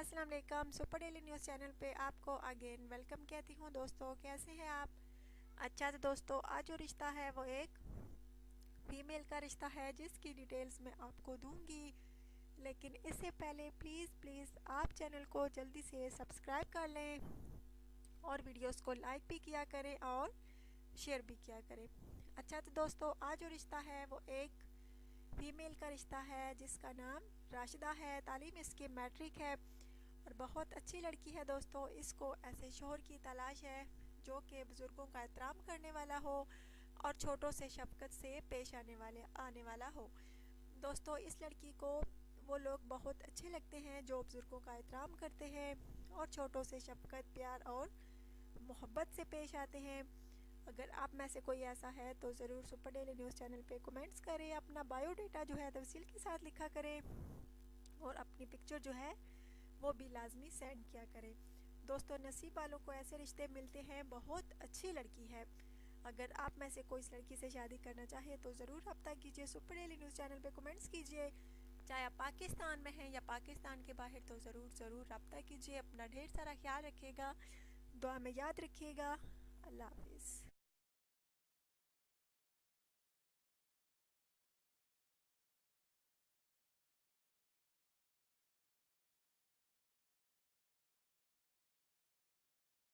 अस्सलाम वालेकुम। Super daily news channel पे आपको अगेन वेलकम कहती हूँ। दोस्तों कैसे हैं आप? अच्छा तो दोस्तों आज जो रिश्ता है वो एक फीमेल का रिश्ता है जिसकी डिटेल्स मैं आपको दूंगी, लेकिन इससे पहले प्लीज़ आप चैनल को जल्दी से सब्सक्राइब कर लें और वीडियोस को लाइक भी किया करें और शेयर भी किया करें। अच्छा तो दोस्तों आज जो रिश्ता है वो एक फीमेल का रिश्ता है जिसका नाम राशिदा है। तालीम इसकी मैट्रिक है और बहुत अच्छी लड़की है। दोस्तों इसको ऐसे शोहर की तलाश है जो कि बुज़ुर्गों का एहतराम करने वाला हो और छोटों से शफकत से पेश आने वाला हो। दोस्तों इस लड़की को वो लोग बहुत अच्छे लगते हैं जो बुज़ुर्गों का एहतराम करते हैं और छोटों से शफकत, प्यार और मोहब्बत से पेश आते हैं। अगर आप में से कोई ऐसा है तो ज़रूर सुपर डेली न्यूज़ चैनल पे कमेंट्स करें, अपना बायोडाटा जो है तफसील के साथ लिखा करें और अपनी पिक्चर जो है वो भी लाजमी सेंड किया करें। दोस्तों नसीब वालों को ऐसे रिश्ते मिलते हैं। बहुत अच्छी लड़की है। अगर आप में से कोई इस लड़की से शादी करना चाहे तो ज़रूर रब्ता कीजिए। सुपर डेली न्यूज़ चैनल पे कमेंट्स कीजिए, चाहे आप पाकिस्तान में हैं या पाकिस्तान के बाहर, तो ज़रूर रब्ता कीजिए। अपना ढेर सारा ख्याल रखिएगा, दुआ में याद रखिएगा। अल्लाह हाफिज़।